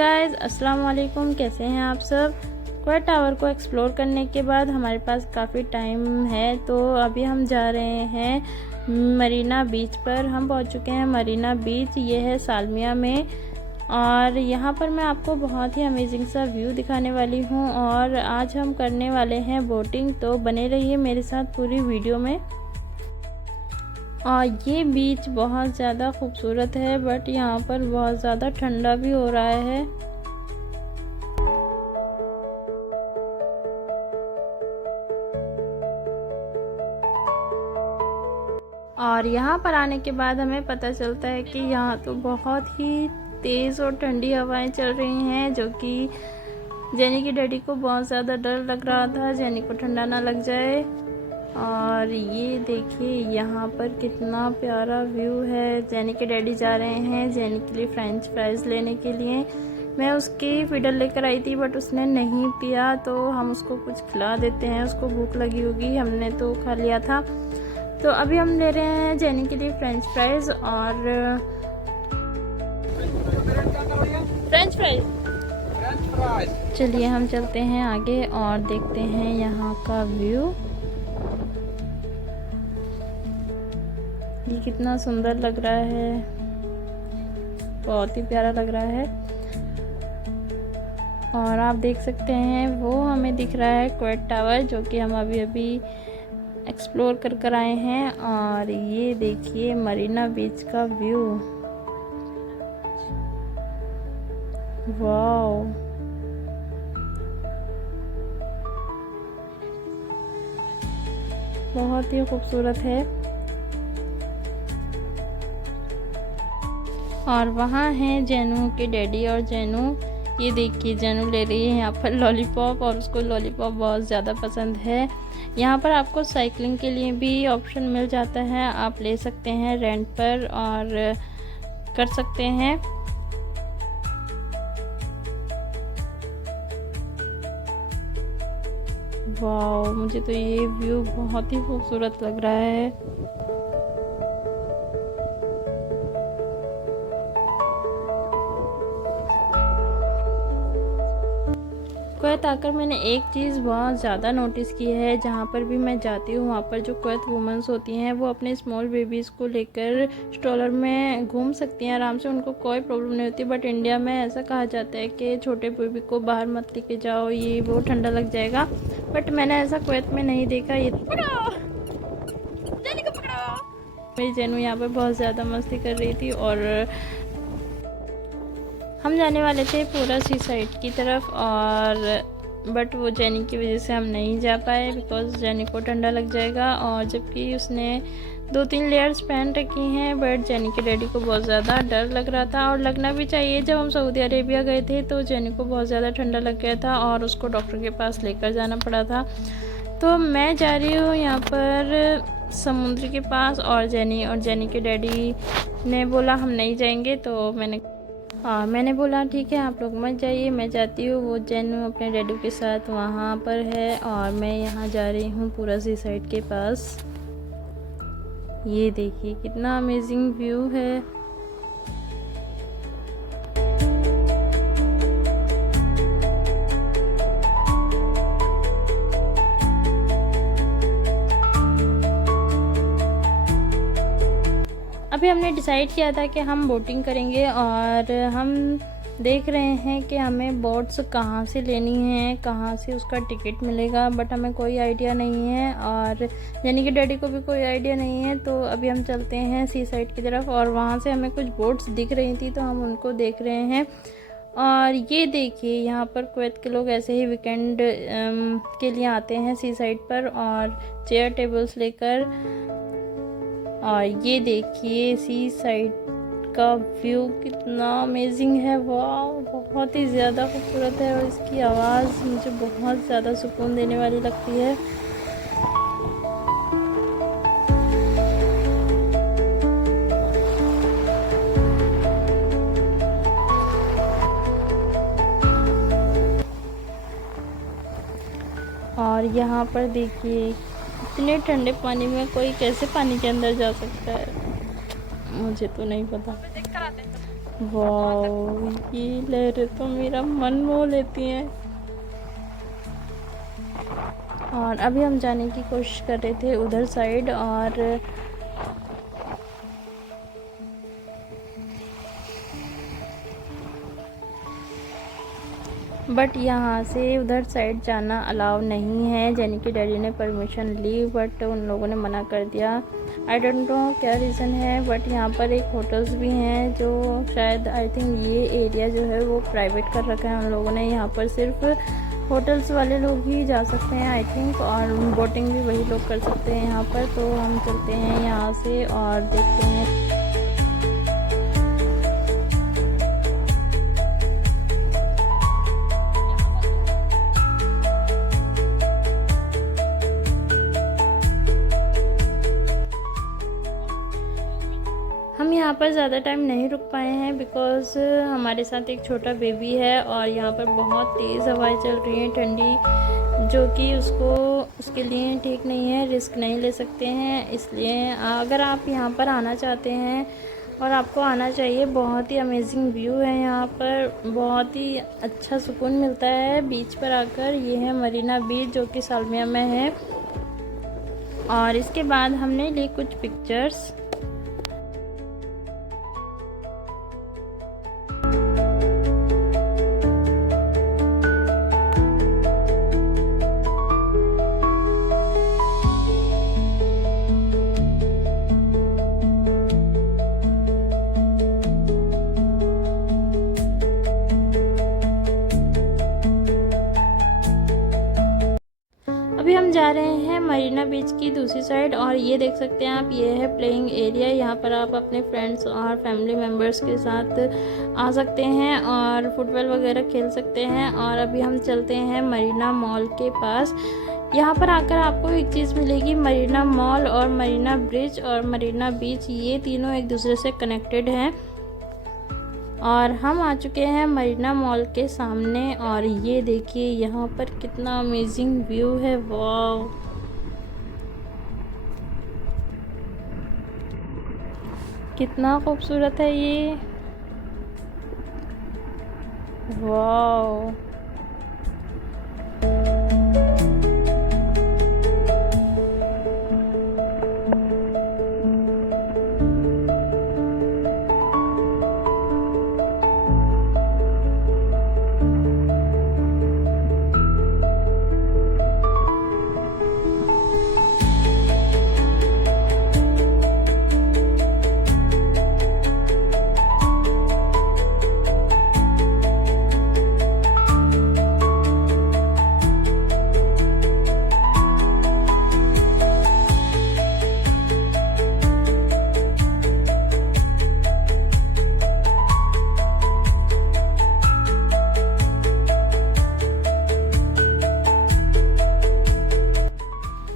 Guys, अस्सलाम वालेकुम। कैसे हैं आप सब। क्वेट टावर को एक्सप्लोर करने के बाद हमारे पास काफ़ी टाइम है, तो अभी हम जा रहे हैं मरीना बीच पर। हम पहुंच चुके हैं मरीना बीच, ये है सालमिया में। और यहाँ पर मैं आपको बहुत ही अमेजिंग सा व्यू दिखाने वाली हूँ और आज हम करने वाले हैं बोटिंग, तो बने रहिए मेरे साथ पूरी वीडियो में। और ये बीच बहुत ज़्यादा खूबसूरत है, बट यहाँ पर बहुत ज़्यादा ठंडा भी हो रहा है। और यहाँ पर आने के बाद हमें पता चलता है कि यहाँ तो बहुत ही तेज़ और ठंडी हवाएं चल रही हैं, जो कि जेनी के डैडी को बहुत ज़्यादा डर लग रहा था, जेनी को ठंडा ना लग जाए। और ये देखिए यहाँ पर कितना प्यारा व्यू है। जेनी के डैडी जा रहे हैं जेनी के लिए फ्रेंच फ्राइज़ लेने के लिए। मैं उसकी फिडर लेकर आई थी, बट उसने नहीं पिया, तो हम उसको कुछ खिला देते हैं, उसको भूख लगी होगी, हमने तो खा लिया था। तो अभी हम ले रहे हैं जेनी के लिए फ्रेंच फ्राइज़ और फ्रेंच फ्राइज। चलिए हम चलते हैं आगे और देखते हैं यहाँ का व्यू। ये कितना सुंदर लग रहा है, बहुत ही प्यारा लग रहा है। और आप देख सकते हैं वो हमें दिख रहा है क्वेट टावर, जो कि हम अभी अभी एक्सप्लोर कर आए हैं। और ये देखिए मरीना बीच का व्यू, वाओ, बहुत ही खूबसूरत है। और वहाँ हैं जेनू के डैडी और जेनू। ये देखिए जेनू ले रही है यहाँ पर लॉलीपॉप, और उसको लॉलीपॉप बहुत ज़्यादा पसंद है। यहाँ पर आपको साइकिलिंग के लिए भी ऑप्शन मिल जाता है, आप ले सकते हैं रेंट पर और कर सकते हैं। वाह, मुझे तो ये व्यू बहुत ही खूबसूरत लग रहा है। क्वेत आकर मैंने एक चीज़ बहुत ज़्यादा नोटिस की है, जहाँ पर भी मैं जाती हूँ वहाँ पर जो क्वेत वुमेंस होती हैं वो अपने स्मॉल बेबीज़ को लेकर स्ट्रोलर में घूम सकती हैं आराम से, उनको कोई प्रॉब्लम नहीं होती। बट इंडिया में ऐसा कहा जाता है कि छोटे बेबी को बाहर मत लेके जाओ, ये वो ठंडा लग जाएगा। बट मैंने ऐसा क्वेत में नहीं देखा। ये मेरी जेनू यहाँ पर बहुत ज़्यादा मस्ती कर रही थी। और हम जाने वाले थे पूरा सी साइड की तरफ, और बट वो जेनी की वजह से हम नहीं जा पाए, बिकॉज जेनी को ठंडा लग जाएगा। और जबकि उसने 2-3 लेयर्स पहन रखी हैं, बट जेनी के डैडी को बहुत ज़्यादा डर लग रहा था, और लगना भी चाहिए। जब हम सऊदी अरेबिया गए थे तो जेनी को बहुत ज़्यादा ठंडा लग गया था और उसको डॉक्टर के पास लेकर जाना पड़ा था। तो मैं जा रही हूँ यहाँ पर समुद्र के पास, और जेनी के डैडी ने बोला हम नहीं जाएंगे, तो मैंने बोला ठीक है आप लोग मत जाइए, मैं जाती हूँ। वो जेनू अपने डैडी के साथ वहाँ पर है और मैं यहाँ जा रही हूँ पूरा सी साइड के पास। ये देखिए कितना अमेजिंग व्यू है। अभी हमने डिसाइड किया था कि हम बोटिंग करेंगे, और हम देख रहे हैं कि हमें बोट्स कहाँ से लेनी है, कहाँ से उसका टिकट मिलेगा, बट हमें कोई आइडिया नहीं है और यानी कि डैडी को भी कोई आइडिया नहीं है। तो अभी हम चलते हैं सी साइड की तरफ, और वहाँ से हमें कुछ बोट्स दिख रही थी तो हम उनको देख रहे हैं। और ये देखिए यहाँ पर कुवैत के लोग ऐसे ही वीकेंड के लिए आते हैं सी साइड पर, और चेयर टेबल्स लेकर। और ये देखिए सी साइड का व्यू कितना अमेजिंग है, वाह, बहुत ही ज़्यादा खूबसूरत है। और इसकी आवाज़ मुझे बहुत ज़्यादा सुकून देने वाली लगती है। और यहाँ पर देखिए इतने ठंडे पानी में कोई कैसे पानी के अंदर जा सकता है, मुझे तो नहीं पता। वाह, ये लहरें तो मेरा मन मोह लेती हैं। और अभी हम जाने की कोशिश कर रहे थे उधर साइड, और बट यहाँ से उधर साइड जाना अलाउ नहीं है। जेनी के डैडी ने परमिशन ली बट उन लोगों ने मना कर दिया। आई डोंट नो क्या रीज़न है, बट यहाँ पर एक होटल्स भी हैं जो शायद आई थिंक ये एरिया जो है वो प्राइवेट कर रखा है उन लोगों ने। यहाँ पर सिर्फ होटल्स वाले लोग ही जा सकते हैं आई थिंक, और बोटिंग भी वही लोग कर सकते हैं यहाँ पर। तो हम चलते हैं यहाँ से और देखते हैं। हम यहाँ पर ज़्यादा टाइम नहीं रुक पाए हैं बिकॉज़ हमारे साथ एक छोटा बेबी है और यहाँ पर बहुत तेज़ हवाएं चल रही हैं ठंडी, जो कि उसके लिए ठीक नहीं है, रिस्क नहीं ले सकते हैं। इसलिए अगर आप यहाँ पर आना चाहते हैं, और आपको आना चाहिए, बहुत ही अमेजिंग व्यू है यहाँ पर, बहुत ही अच्छा सुकून मिलता है बीच पर आकर। ये है मरीना बीच जो कि सालमिया में है। और इसके बाद हमने ली कुछ पिक्चर्स। अभी हम जा रहे हैं मरीना बीच की दूसरी साइड, और ये देख सकते हैं आप, ये है प्लेइंग एरिया। यहाँ पर आप अपने फ्रेंड्स और फैमिली मेम्बर्स के साथ आ सकते हैं और फुटबॉल वगैरह खेल सकते हैं। और अभी हम चलते हैं मरीना मॉल के पास। यहाँ पर आकर आपको एक चीज़ मिलेगी, मरीना मॉल और मरीना ब्रिज और मरीना बीच, ये तीनों एक दूसरे से कनेक्टेड हैं। और हम आ चुके हैं मरीना मॉल के सामने, और ये देखिए यहाँ पर कितना अमेजिंग व्यू है। वाव, कितना खूबसूरत है ये। वाव,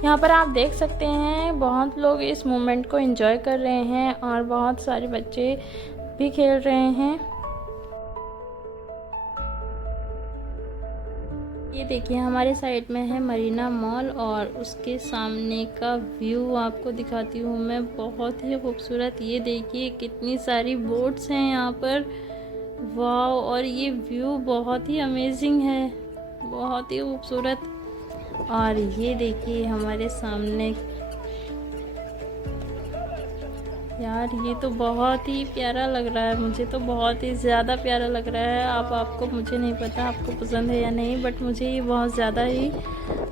यहाँ पर आप देख सकते हैं बहुत लोग इस मोमेंट को एंजॉय कर रहे हैं और बहुत सारे बच्चे भी खेल रहे हैं। ये देखिए हमारे साइड में है मरीना मॉल, और उसके सामने का व्यू आपको दिखाती हूँ मैं, बहुत ही खूबसूरत। ये देखिए कितनी सारी बोट्स हैं यहाँ पर। वाह, और ये व्यू बहुत ही अमेजिंग है, बहुत ही खूबसूरत। और ये देखिए हमारे सामने, यार ये तो बहुत ही प्यारा लग रहा है, मुझे तो बहुत ही ज़्यादा प्यारा लग रहा है। आपको मुझे नहीं पता आपको पसंद है या नहीं, बट मुझे ये बहुत ज़्यादा ही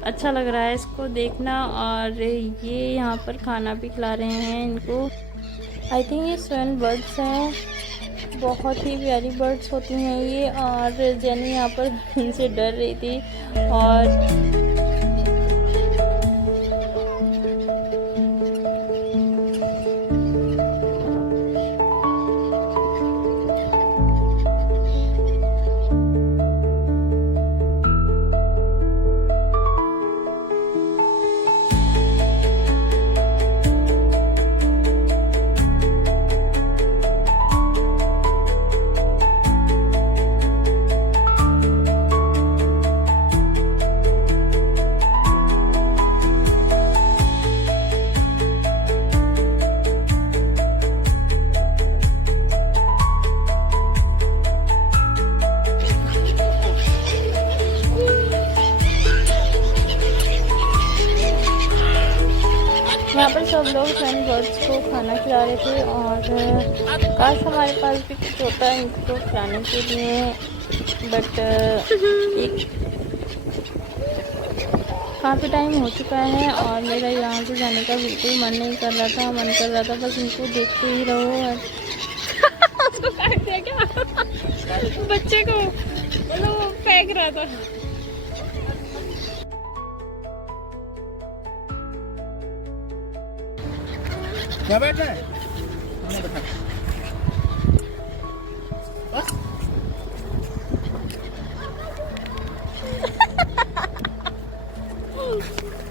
अच्छा लग रहा है इसको देखना। और ये यहाँ पर खाना भी खिला रहे हैं इनको। आई थिंक ये स्वेन बर्ड्स हैं, बहुत ही प्यारी बर्ड्स होती हैं ये। और जेनी यहाँ पर इनसे डर रही थी। और इनको खाना खिला रहे थे और काश हमारे पास भी कुछ होता है इनको खिलाने के लिए, बट एक काफ़ी टाइम हो चुका है और मेरा यहाँ से जाने का बिल्कुल मन नहीं कर रहा था। मन कर रहा था बस इनको देखते ही रहो। उसको काट दिया क्या? बच्चे को मतलब फेंक रहा था। क्या बैठ रहा है?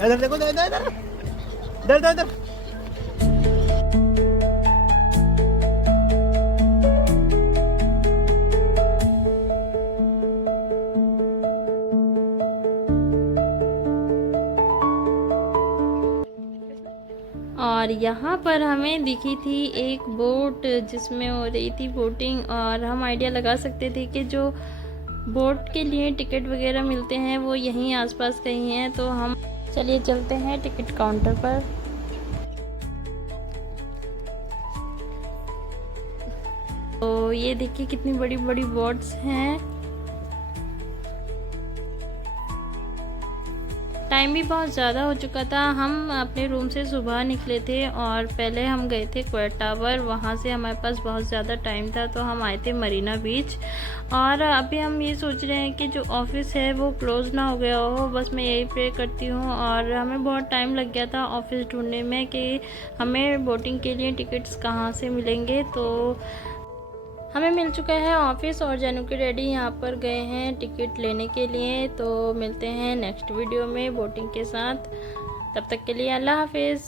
इधर देखो, इधर इधर इधर इधर इधर। और यहाँ पर हमें दिखी थी एक बोट जिसमें हो रही थी बोटिंग, और हम आइडिया लगा सकते थे कि जो बोट के लिए टिकट वगैरह मिलते हैं वो यहीं आसपास कहीं हैं। तो हम चलिए चलते हैं टिकट काउंटर पर। तो ये देखिए कितनी बड़ी बड़ी बोट्स हैं। टाइम भी बहुत ज़्यादा हो चुका था। हम अपने रूम से सुबह निकले थे और पहले हम गए थे क्वार्ट टावर। वहाँ से हमारे पास बहुत ज़्यादा टाइम था तो हम आए थे मरीना बीच। और अभी हम ये सोच रहे हैं कि जो ऑफ़िस है वो क्लोज़ ना हो गया हो, बस मैं यही प्रे करती हूँ। और हमें बहुत टाइम लग गया था ऑफ़िस ढूंढने में कि हमें बोटिंग के लिए टिकट्स कहाँ से मिलेंगे। तो हमें मिल चुका है ऑफिस और जानू के डैडी यहाँ पर गए हैं टिकट लेने के लिए। तो मिलते हैं नेक्स्ट वीडियो में बोटिंग के साथ। तब तक के लिए अल्लाह हाफिज़।